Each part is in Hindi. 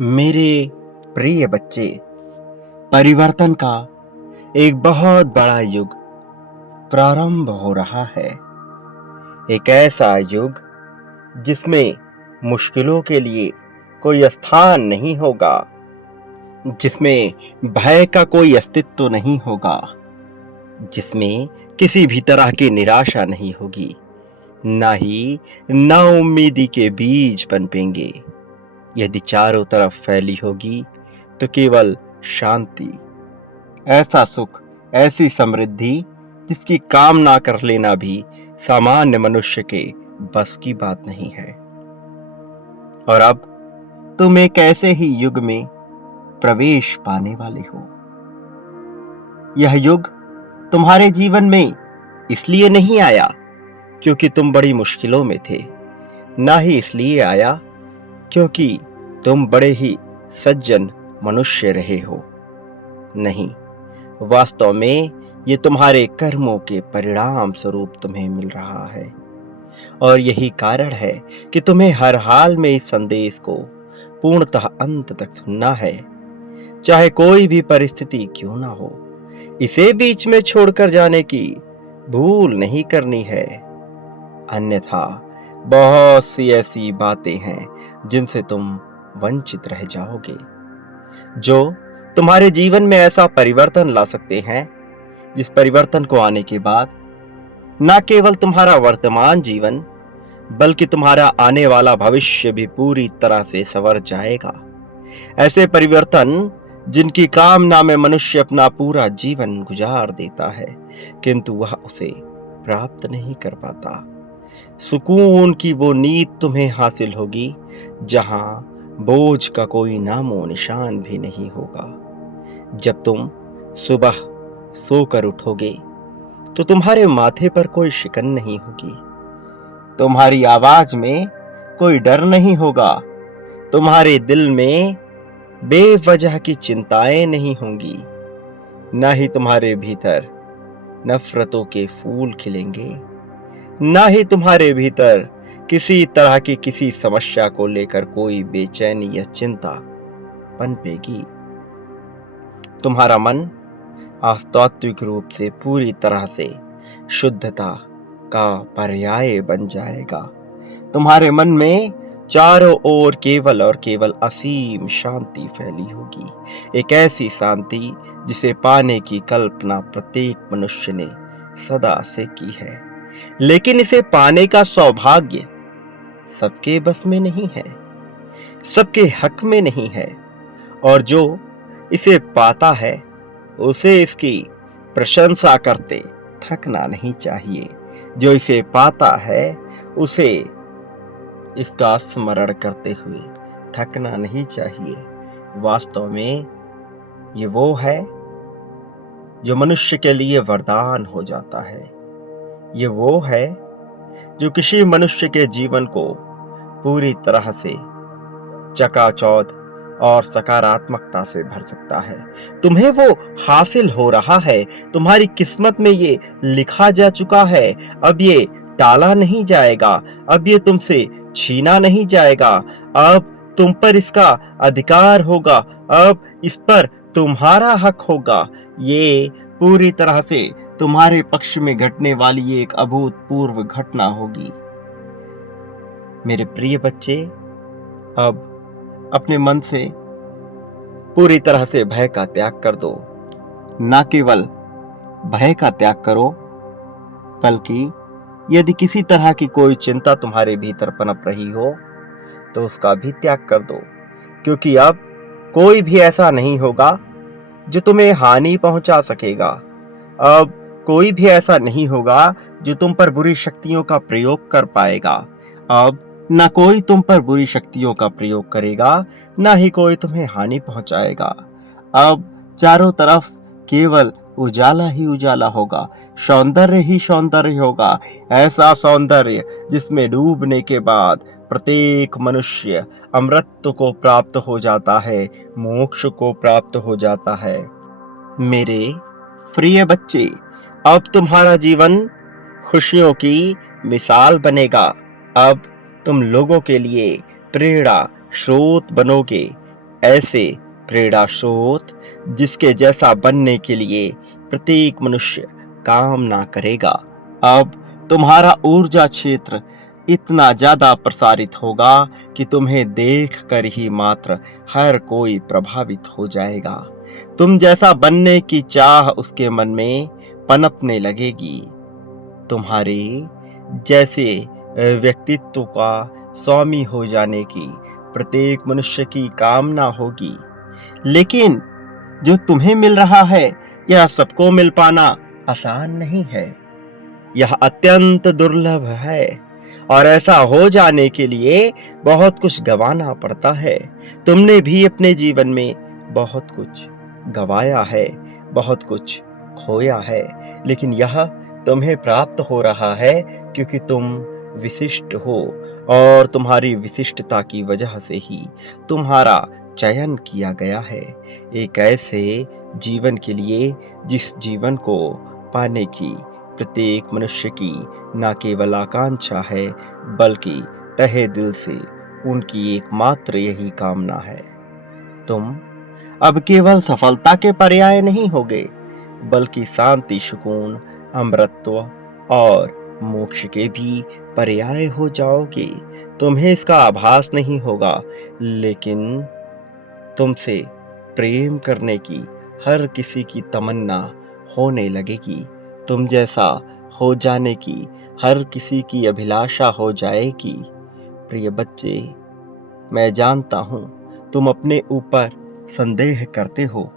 मेरे प्रिय बच्चे, परिवर्तन का एक बहुत बड़ा युग प्रारंभ हो रहा है। एक ऐसा युग जिसमें मुश्किलों के लिए कोई स्थान नहीं होगा, जिसमें भय का कोई अस्तित्व नहीं होगा, जिसमें किसी भी तरह की निराशा नहीं होगी, ना ही नाउम्मीदी के बीज पनपेंगे। यदि चारों तरफ फैली होगी तो केवल शांति, ऐसा सुख, ऐसी समृद्धि जिसकी कामना कर लेना भी सामान्य मनुष्य के बस की बात नहीं है। और अब तुम एक ऐसे ही युग में प्रवेश पाने वाले हो। यह युग तुम्हारे जीवन में इसलिए नहीं आया क्योंकि तुम बड़ी मुश्किलों में थे, ना ही इसलिए आया क्योंकि तुम बड़े ही सज्जन मनुष्य रहे हो। नहीं, वास्तव में ये तुम्हारे कर्मों के परिणाम स्वरूप तुम्हें मिल रहा है। और यही कारण है कि तुम्हें हर हाल में इस संदेश को पूर्णतः अंत तक सुनना है, चाहे कोई भी परिस्थिति क्यों ना हो। इसे बीच में छोड़कर जाने की भूल नहीं करनी है, अन्यथा बहुत सी ऐसी बातें हैं जिनसे तुम वंचित रह जाओगे, जो तुम्हारे जीवन में ऐसा परिवर्तन ला सकते हैं जिस परिवर्तन को आने के बाद न केवल तुम्हारा वर्तमान जीवन बल्कि तुम्हारा आने वाला भविष्य भी पूरी तरह से संवर जाएगा। ऐसे परिवर्तन जिनकी कामना में मनुष्य अपना पूरा जीवन गुजार देता है, किंतु वह उसे प्राप्त नहीं कर पाता। सुकून की वो नींद तुम्हें हासिल होगी जहां बोझ का कोई नामो निशान भी नहीं होगा। जब तुम सुबह सोकर उठोगे तो तुम्हारे माथे पर कोई शिकन नहीं होगी, तुम्हारी आवाज में कोई डर नहीं होगा, तुम्हारे दिल में बेवजह की चिंताएं नहीं होंगी, ना ही तुम्हारे भीतर नफरतों के फूल खिलेंगे, ना ही तुम्हारे भीतर किसी तरह की किसी समस्या को लेकर कोई बेचैनी या चिंता पनपेगी। तुम्हारा मन आध्यात्मिक रूप से पूरी तरह से शुद्धता का पर्याय बन जाएगा। तुम्हारे मन में चारों ओर केवल और केवल असीम शांति फैली होगी, एक ऐसी शांति जिसे पाने की कल्पना प्रत्येक मनुष्य ने सदा से की है, लेकिन इसे पाने का सौभाग्य सबके बस में नहीं है, सबके हक में नहीं है। और जो इसे पाता है उसे इसकी प्रशंसा करते थकना नहीं चाहिए। जो इसे पाता है उसे इसका स्मरण करते हुए थकना नहीं चाहिए। वास्तव में ये वो है जो मनुष्य के लिए वरदान हो जाता है। ये वो है जो किसी मनुष्य के जीवन को पूरी तरह से चकाचौंध और सकारात्मकता से भर सकता है। तुम्हें वो हासिल हो रहा है, तुम्हारी किस्मत में ये लिखा जा चुका है। अब ये टाला नहीं जाएगा, अब ये तुमसे छीना नहीं जाएगा, अब तुम पर इसका अधिकार होगा, अब इस पर तुम्हारा हक होगा। ये पूरी तरह से तुम्हारे पक्ष में घटने वाली एक अभूतपूर्व घटना होगी। मेरे प्रिय बच्चे, अब अपने मन से पूरी तरह से भय का त्याग कर दो। ना केवल भय का त्याग करो, बल्कि यदि किसी तरह की कोई चिंता तुम्हारे भीतर पनप रही हो तो उसका भी त्याग कर दो, क्योंकि अब कोई भी ऐसा नहीं होगा जो तुम्हें हानि पहुंचा सकेगा। अब कोई भी ऐसा नहीं होगा जो तुम पर बुरी शक्तियों का प्रयोग कर पाएगा। अब ना कोई तुम पर बुरी शक्तियों का प्रयोग करेगा, ना ही कोई तुम्हें हानि पहुंचाएगा। अब चारों तरफ केवल उजाला ही उजाला होगा, सौंदर्य ही सौंदर्य होगा, ऐसा सौंदर्य जिसमें डूबने के बाद प्रत्येक मनुष्य अमृत को प्राप्त हो जाता है, मोक्ष को प्राप्त हो जाता है। मेरे प्रिय बच्चे, अब तुम्हारा जीवन खुशियों की मिसाल बनेगा। अब तुम लोगों के लिए प्रेरणा स्रोत बनोगे। ऐसे प्रेरणा स्रोत जिसके जैसा बनने के लिए प्रत्येक मनुष्य काम ना करेगा। अब तुम्हारा ऊर्जा क्षेत्र इतना ज्यादा प्रसारित होगा कि तुम्हें देख कर ही मात्र हर कोई प्रभावित हो जाएगा। तुम जैसा बनने की चाह उसके मन में पनपने लगेगी। तुम्हारे जैसे व्यक्तित्व का स्वामी हो जाने की प्रत्येक मनुष्य की कामना होगी। लेकिन जो तुम्हें मिल रहा है यह सबको मिल पाना आसान नहीं है। यह अत्यंत दुर्लभ है और ऐसा हो जाने के लिए बहुत कुछ गंवाना पड़ता है। तुमने भी अपने जीवन में बहुत कुछ गंवाया है, बहुत कुछ खोया है, लेकिन यह तुम्हें प्राप्त हो रहा है क्योंकि तुम विशिष्ट हो और तुम्हारी विशिष्टता की वजह से ही तुम्हारा चयन किया गया है एक ऐसे जीवन के लिए जिस जीवन को पाने की प्रत्येक मनुष्य की न केवल आकांक्षा है बल्कि तहे दिल से उनकी एकमात्र यही कामना है। तुम अब केवल सफलता के पर्याय नहीं होगे बल्कि शांति, सुकून, अमरत्व और मोक्ष के भी पर्याय हो जाओगे। तुम्हें इसका आभास नहीं होगा, लेकिन तुमसे प्रेम करने की हर किसी की तमन्ना होने लगेगी। तुम जैसा हो जाने की हर किसी की अभिलाषा हो जाएगी। प्रिय बच्चे, मैं जानता हूँ तुम अपने ऊपर संदेह करते हो,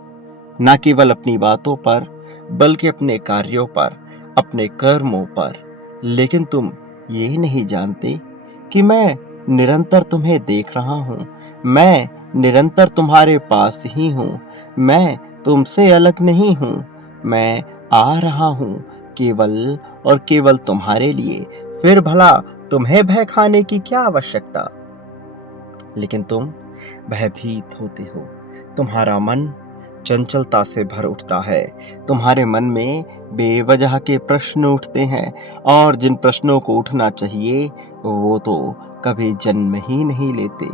न केवल अपनी बातों पर बल्कि अपने कार्यों पर, अपने कर्मों पर। लेकिन तुम ये नहीं जानते कि मैं निरंतर तुम्हें देख रहा हूँ। मैं निरंतर तुम्हारे पास ही हूँ। मैं तुमसे अलग नहीं हूँ। मैं आ रहा हूँ केवल और केवल तुम्हारे लिए। फिर भला तुम्हें भय खाने की क्या आवश्यकता? लेकिन तुम भयभीत होते हो। तुम्हारा मन चंचलता से भर उठता है। तुम्हारे मन में बेवजह के प्रश्न उठते हैं और जिन प्रश्नों को उठना चाहिए वो तो कभी जन्म ही नहीं लेते।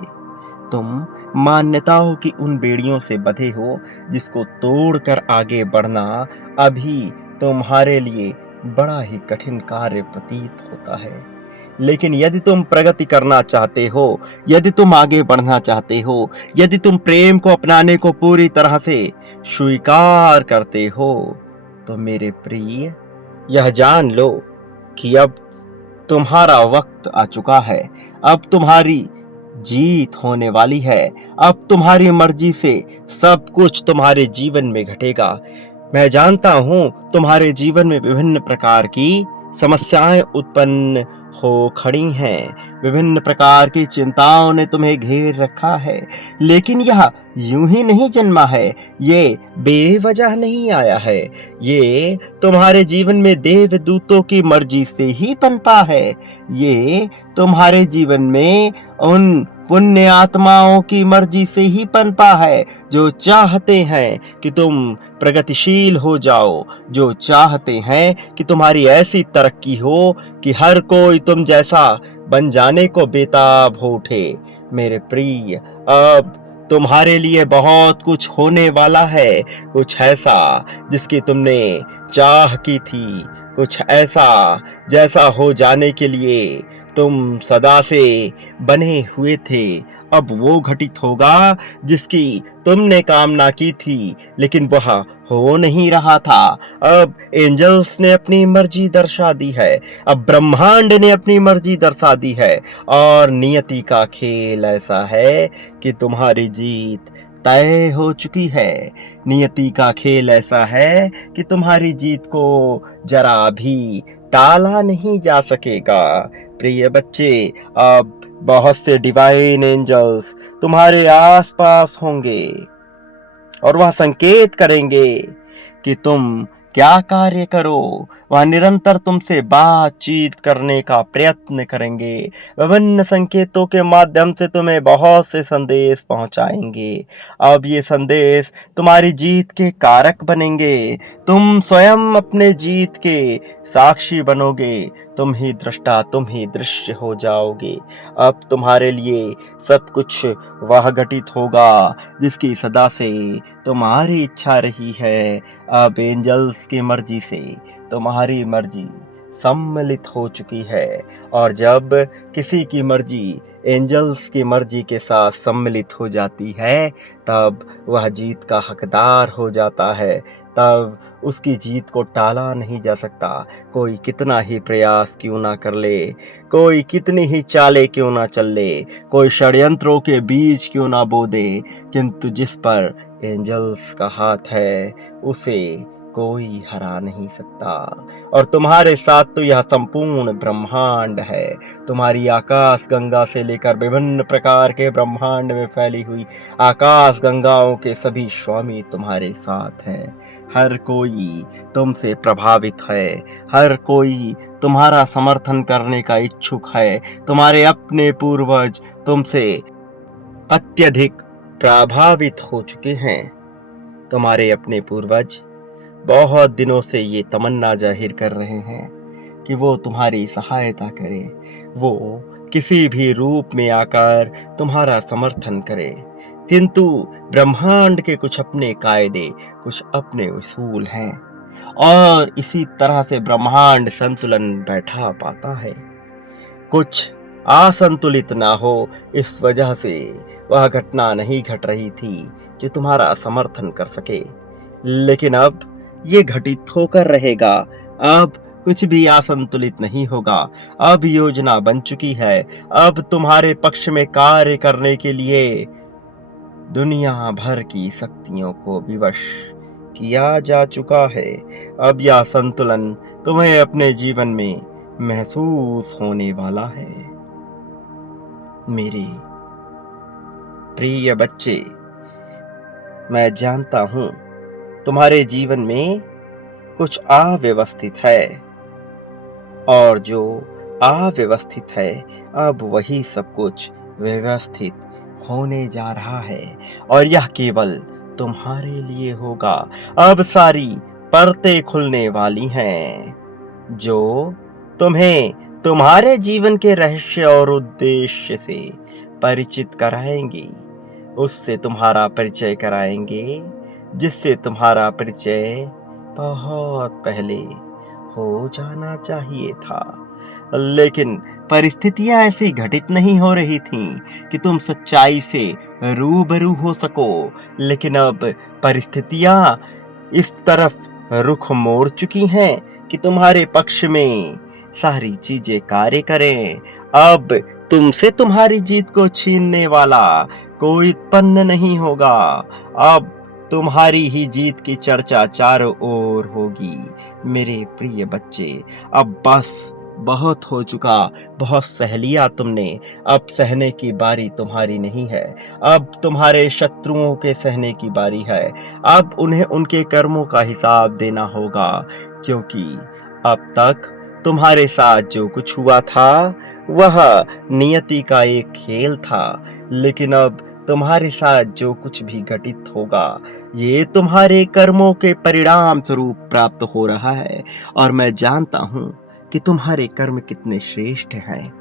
तुम मान्यताओं की उन बेड़ियों से बंधे हो जिसको तोड़कर आगे बढ़ना अभी तुम्हारे लिए बड़ा ही कठिन कार्य प्रतीत होता है। लेकिन यदि तुम प्रगति करना चाहते हो, यदि तुम आगे बढ़ना चाहते हो, यदि तुम प्रेम को अपनाने को पूरी तरह से स्वीकार करते हो, तो मेरे प्रिय यह जान लो कि अब तुम्हारा वक्त आ चुका है। अब तुम्हारी जीत होने वाली है। अब तुम्हारी मर्जी से सब कुछ तुम्हारे जीवन में घटेगा। मैं जानता हूं तुम्हारे जीवन में विभिन्न प्रकार की समस्याएं उत्पन्न हो खड़ी हैं। विभिन्न प्रकार की चिंताओं ने तुम्हें घेर रखा है, लेकिन यह यूं ही नहीं जन्मा है। ये बेवजह नहीं आया है। ये तुम्हारे जीवन में देवदूतों की मर्जी से ही पनपा है। ये तुम्हारे जीवन में उन पुण्य आत्माओं की मर्जी से ही पनपा है जो चाहते हैं कि तुम प्रगतिशील हो जाओ, जो चाहते हैं कि तुम्हारी ऐसी तरक्की हो कि हर कोई तुम जैसा बन जाने को बेताब हो उठे। मेरे प्रिय, अब तुम्हारे लिए बहुत कुछ होने वाला है। कुछ ऐसा जिसकी तुमने चाह की थी, कुछ ऐसा जैसा हो जाने के लिए तुम सदा से बने हुए थे। अब वो घटित होगा जिसकी तुमने कामना की थी, लेकिन वह हो नहीं रहा था। अब एंजल्स ने अपनी मर्जी दर्शा दी है। अब ब्रह्मांड ने अपनी मर्जी दर्शा दी है और नियति का खेल ऐसा है कि तुम्हारी जीत तय हो चुकी है। नियति का खेल ऐसा है कि तुम्हारी जीत को जरा भी टाला नहीं जा सकेगा। प्रिय बच्चे, अब बहुत से डिवाइन एंजल्स तुम्हारे आसपास होंगे और वह संकेत करेंगे कि तुम क्या कार्य करो। वह निरंतर तुमसे बातचीत करने का प्रयत्न करेंगे। विभिन्न संकेतों के माध्यम से तुम्हें बहुत से संदेश पहुंचाएंगे। अब ये संदेश तुम्हारी जीत के कारक बनेंगे। तुम स्वयं अपने जीत के साक्षी बनोगे। तुम ही दृष्टा, तुम ही दृश्य हो जाओगे। अब तुम्हारे लिए सब कुछ वह घटित होगा जिसकी सदा से तुम्हारी इच्छा रही है। अब एंजल्स की मर्जी से तुम्हारी मर्जी सम्मिलित हो चुकी है, और जब किसी की मर्जी एंजल्स की मर्जी के साथ सम्मिलित हो जाती है, तब वह जीत का हकदार हो जाता है। तब उसकी जीत को टाला नहीं जा सकता। कोई कितना ही प्रयास क्यों ना कर ले, कोई कितनी ही चालें क्यों ना चल ले, कोई षड्यंत्रों के बीज क्यों ना बो दे, किंतु जिस पर एंजल्स का हाथ है उसे कोई हरा नहीं सकता। और तुम्हारे साथ तो यह संपूर्ण ब्रह्मांड है। तुम्हारी आकाश गंगा से लेकर विभिन्न प्रकार के ब्रह्मांड में फैली हुई आकाश गंगाओं के सभी स्वामी तुम्हारे साथ हैं। हर कोई तुमसे प्रभावित है, हर कोई तुम्हारा समर्थन करने का इच्छुक है। तुम्हारे अपने पूर्वज तुमसे अत्यधिक प्रभावित हो चुके हैं। तुम्हारे अपने पूर्वज बहुत दिनों से ये तमन्ना जाहिर कर रहे हैं कि वो तुम्हारी सहायता करे, वो किसी भी रूप में आकर तुम्हारा समर्थन करे, किंतु ब्रह्मांड के कुछ अपने कायदे, कुछ अपने उसूल हैं, और इसी तरह से ब्रह्मांड संतुलन बैठा पाता है। कुछ असंतुलित ना हो, इस वजह से वह घटना नहीं घट रही थी जो तुम्हारा समर्थन कर सके, लेकिन अब ये घटित होकर रहेगा। अब कुछ भी असंतुलित नहीं होगा। अब योजना बन चुकी है। अब तुम्हारे पक्ष में कार्य करने के लिए दुनिया भर की शक्तियों को विवश किया जा चुका है। अब यह संतुलन तुम्हें अपने जीवन में महसूस होने वाला है। मेरे प्रिय बच्चे, मैं जानता हूं तुम्हारे जीवन में कुछ अव्यवस्थित है, और जो अव्यवस्थित है अब वही सब कुछ व्यवस्थित होने जा रहा है, और यह केवल तुम्हारे लिए होगा। अब सारी परतें खुलने वाली हैं जो तुम्हें तुम्हारे जीवन के रहस्य और उद्देश्य से परिचित कराएंगी, उससे तुम्हारा परिचय कराएंगे जिससे तुम्हारा परिचय बहुत पहले हो जाना चाहिए था। लेकिन परिस्थितियां ऐसी घटित नहीं हो रही थीं कि तुम सच्चाई से रूबरू हो सको, लेकिन अब परिस्थितियां इस तरफ रुख मोड़ चुकी हैं कि तुम्हारे पक्ष में सारी चीजें कार्य करें। अब तुमसे तुम्हारी जीत को छीनने वाला कोई उत्पन्न नहीं होगा। अब तुम्हारी ही जीत की चर्चा चारों ओर होगी। मेरे प्रिय बच्चे, अब बस बहुत हो चुका, बहुत सह लिया तुमने। अब सहने की बारी तुम्हारी नहीं है। अब तुम्हारे शत्रुओं के सहने की बारी है। अब उन्हें उनके कर्मों का हिसाब देना होगा, क्योंकि अब तक तुम्हारे साथ जो कुछ हुआ था वह नियति का एक खेल था, लेकिन अब तुम्हारे साथ जो कुछ भी घटित होगा ये तुम्हारे कर्मों के परिणाम स्वरूप प्राप्त हो रहा है। और मैं जानता हूं कि तुम्हारे कर्म कितने श्रेष्ठ हैं,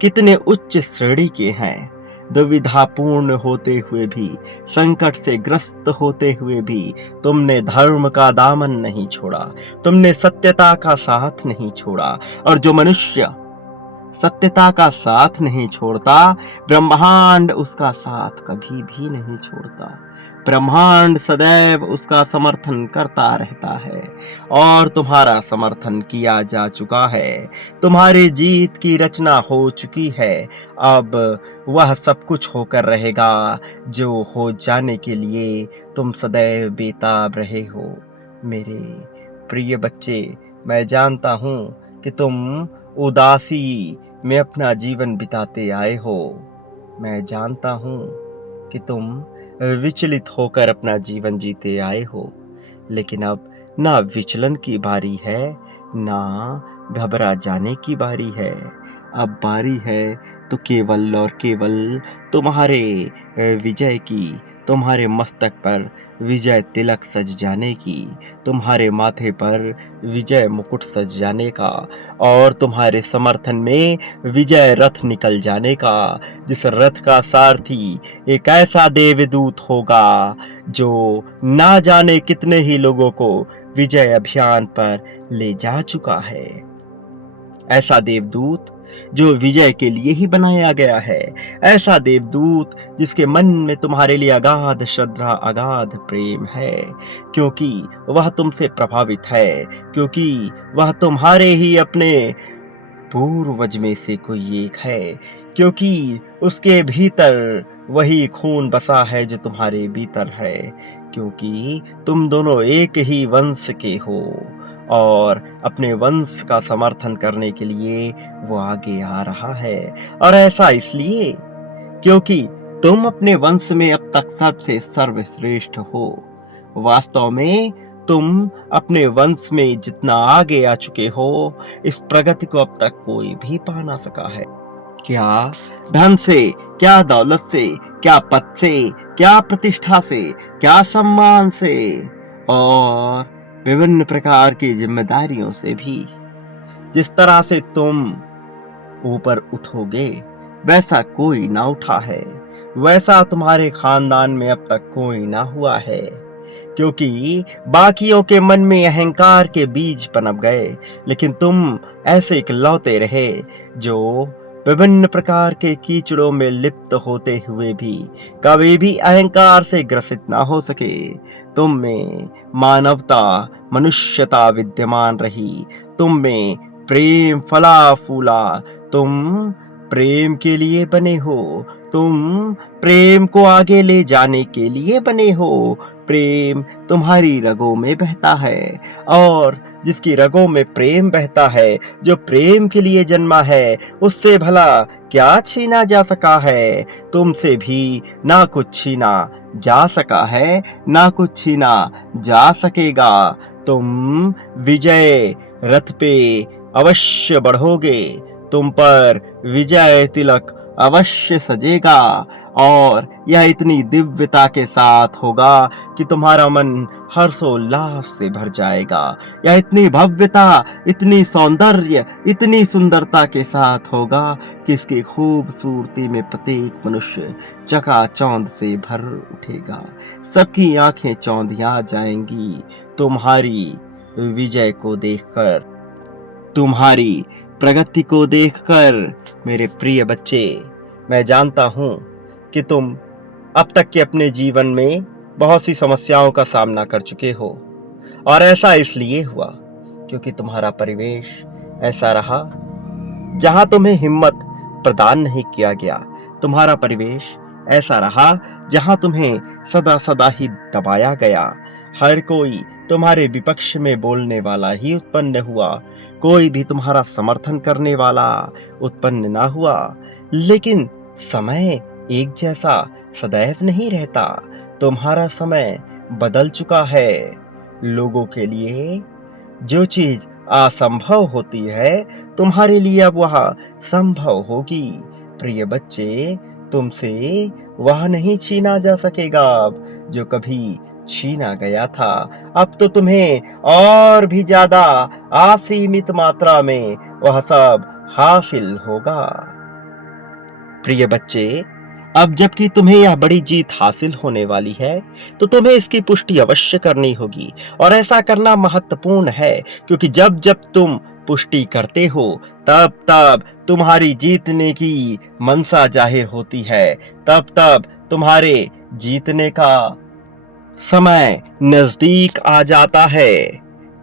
कितने उच्च श्रेणी के हैं। दुविधापूर्ण होते हुए भी, संकट से ग्रस्त होते हुए भी तुमने धर्म का दामन नहीं छोड़ा, तुमने सत्यता का साथ नहीं छोड़ा। और जो मनुष्य सत्यता का साथ नहीं छोड़ता, ब्रह्मांड उसका साथ कभी भी नहीं छोड़ता। ब्रह्मांड सदैव उसका समर्थन करता रहता है, और तुम्हारा समर्थन किया जा चुका है। तुम्हारी जीत की रचना हो चुकी है। अब वह सब कुछ होकर रहेगा जो हो जाने के लिए तुम सदैव बेताब रहे हो। मेरे प्रिय बच्चे, मैं जानता हूं कि तुम उदासी में अपना जीवन बिताते आए हो। मैं जानता हूं कि तुम विचलित होकर अपना जीवन जीते आए हो, लेकिन अब ना विचलन की बारी है, ना घबरा जाने की बारी है। अब बारी है तो केवल और केवल तुम्हारे विजय की, तुम्हारे मस्तक पर विजय तिलक सज जाने की, तुम्हारे माथे पर विजय मुकुट सज जाने का, और तुम्हारे समर्थन में विजय रथ निकल जाने का, जिस रथ का सारथी एक ऐसा देवदूत होगा जो ना जाने कितने ही लोगों को विजय अभियान पर ले जा चुका है। ऐसा देवदूत जो विजय के लिए ही बनाया गया है, ऐसा देवदूत जिसके मन में तुम्हारे लिए अगाध श्रद्धा, अगाध प्रेम है, क्योंकि वह तुमसे प्रभावित है, क्योंकि वह तुम्हारे ही अपने पूर्वज में से कोई एक है, क्योंकि उसके भीतर वही खून बसा है जो तुम्हारे भीतर है, क्योंकि तुम दोनों एक ही वंश के हो, और अपने वंश का समर्थन करने के लिए वो आगे आ रहा है। और ऐसा इसलिए क्योंकि तुम अपने वंश में अब तक सबसे सर्वश्रेष्ठ हो। वास्तव में तुम अपने वंश में जितना आगे आ चुके हो, इस प्रगति को अब तक कोई भी पा ना सका है। क्या धन से, क्या दौलत से, क्या पद से, क्या प्रतिष्ठा से, क्या सम्मान से, और विभिन्न प्रकार की जिम्मेदारियों से भी। जिस तरह से तुम ऊपर उठोगे वैसा कोई ना उठा है, वैसा तुम्हारे खानदान में अब तक कोई ना हुआ है, क्योंकि बाकियों के मन में अहंकार के बीज पनप गए, लेकिन तुम ऐसे इकलौते रहे जो विभिन्न प्रकार के कीचड़ों में लिप्त होते हुए भी कभी भी अहंकार से ग्रसित ना हो सके। तुम में मानवता, मनुष्यता विद्यमान रही, तुम में प्रेम फला फूला, तुम प्रेम के लिए बने हो, तुम प्रेम को आगे ले जाने के लिए बने हो। प्रेम तुम्हारी रगों में बहता है, और जिसकी रगों में प्रेम बहता है, जो प्रेम के लिए जन्मा है, उससे भला क्या छीना जा सका है। तुमसे भी ना कुछ छीना जा सका है, ना कुछ छीना जा सकेगा। तुम विजय रथ पे अवश्य बढ़ोगे, तुम पर विजय तिलक अवश्य सजेगा, और यह इतनी दिव्यता के साथ होगा कि तुम्हारा मन हर्षोल्लास से भर जाएगा। यह इतनी भव्यता, इतनी सौंदर्य, इतनी सुंदरता के साथ होगा कि इसकी खूबसूरती में प्रत्येक मनुष्य चकाचौंध से भर उठेगा। सबकी आंखें चौंधिया जाएंगी तुम्हारी विजय को देखकर, तुम्हारी प्रगति को देखकर। मेरे प्रिय बच्चे, मैं जानता हूं कि तुम अब तक के अपने जीवन में बहुत सी समस्याओं का सामना कर चुके हो, और ऐसा इसलिए हुआ क्योंकि तुम्हारा परिवेश ऐसा रहा जहां तुम्हें हिम्मत प्रदान नहीं किया गया। तुम्हारा परिवेश ऐसा रहा जहां तुम्हें सदा सदा ही दबाया गया। हर कोई तुम्हारे विपक्ष में बोलने वाला ही उत्पन्न हुआ, कोई भी तुम्हारा समर्थन करने वाला उत्पन्न ना हुआ। लेकिन समय एक जैसा सदैव नहीं रहता, तुम्हारा समय बदल चुका है। लोगों के लिए जो चीज असंभव होती है, तुम्हारे लिए अब वह संभव होगी। प्रिय बच्चे, तुमसे वह नहीं छीना जा सकेगा अब जो कभी छीना गया था। अब तो तुम्हें और भी ज्यादा असीमित मात्रा में वह सब हासिल होगा। प्रिय बच्चे, अब जबकि तुम्हें यह बड़ी जीत हासिल होने वाली है, तो तुम्हें इसकी पुष्टि अवश्य करनी होगी, और ऐसा करना महत्वपूर्ण है, क्योंकि जब जब तुम पुष्टि करते हो, तब तब तुम्हारी जीतने की मनसा जाहिर होती है, तब तब तुम्हारे जीतने का समय नजदीक आ जाता है,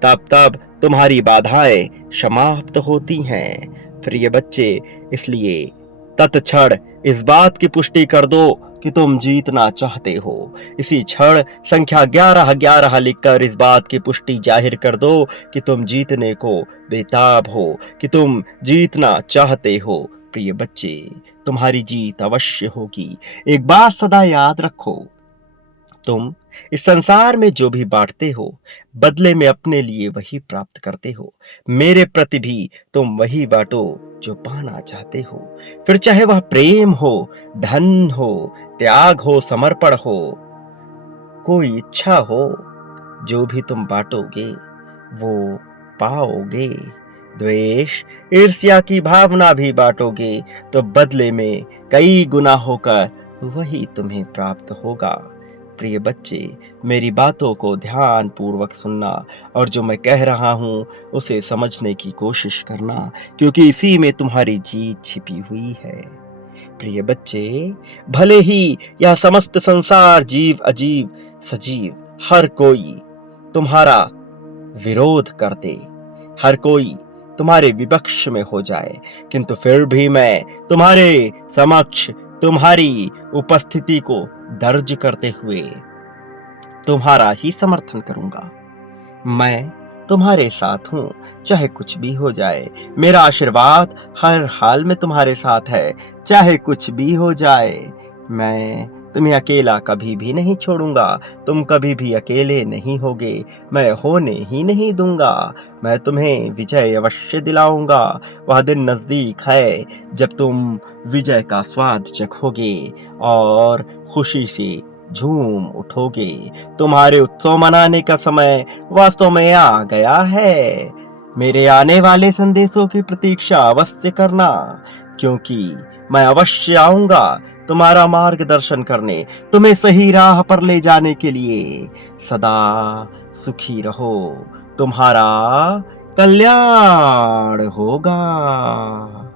तब तब तुम्हारी बाधाएं समाप्त होती हैं। प्रिय बच्चे, इसलिए तत्क्षण इस बात की पुष्टि कर दो कि तुम जीतना चाहते हो। इसी क्षण संख्या 1111 लिखकर इस बात की पुष्टि जाहिर कर दो कि तुम जीतने को बेताब हो, कि तुम जीतना चाहते हो। प्रिय बच्चे, तुम्हारी जीत अवश्य होगी। एक बात सदा याद रखो, तुम इस संसार में जो भी बांटते हो, बदले में अपने लिए वही प्राप्त करते हो। मेरे प्रति भी तुम वही बांटो जो पाना चाहते हो, फिर चाहे वह प्रेम हो, धन हो, त्याग हो, समर्पण हो, कोई इच्छा हो, जो भी तुम बांटोगे वो पाओगे। द्वेष, ईर्ष्या की भावना भी बांटोगे तो बदले में कई गुना होकर वही तुम्हें प्राप्त होगा। प्रिय बच्चे, मेरी बातों को ध्यान पूर्वक सुनना और जो मैं कह रहा हूँ उसे समझने की कोशिश करना, क्योंकि इसी में तुम्हारी जीत छिपी हुई है। प्रिय बच्चे, भले ही यह समस्त संसार जीव अजीब सजीव हर कोई तुम्हारा विरोध कर दे, हर कोई तुम्हारे विपक्ष में हो जाए, किंतु फिर भी मैं तुम्हारे समक्ष तुम्हारी उपस्थिति को दर्ज करते हुए तुम्हारा ही समर्थन करूंगा। मैं तुम्हारे साथ हूं, चाहे कुछ भी हो जाए। मेरा आशीर्वाद हर हाल में तुम्हारे साथ है, चाहे कुछ भी हो जाए। मैं तुम्हें अकेला कभी भी नहीं छोड़ूंगा, तुम कभी भी अकेले नहीं होगे, मैं होने ही नहीं दूंगा। मैं तुम्हें विजय अवश्य दिलाऊंगा। वह दिन नजदीक है जब तुम विजय का स्वाद चखोगे और खुशी से झूम उठोगे। तुम्हारे उत्सव मनाने का समय वास्तव में आ गया है। मेरे आने वाले संदेशों की प्रतीक्षा अवश्य करना, क्योंकि मैं अवश्य आऊंगा तुम्हारा मार्गदर्शन करने, तुम्हें सही राह पर ले जाने के लिए। सदा सुखी रहो, तुम्हारा कल्याण होगा।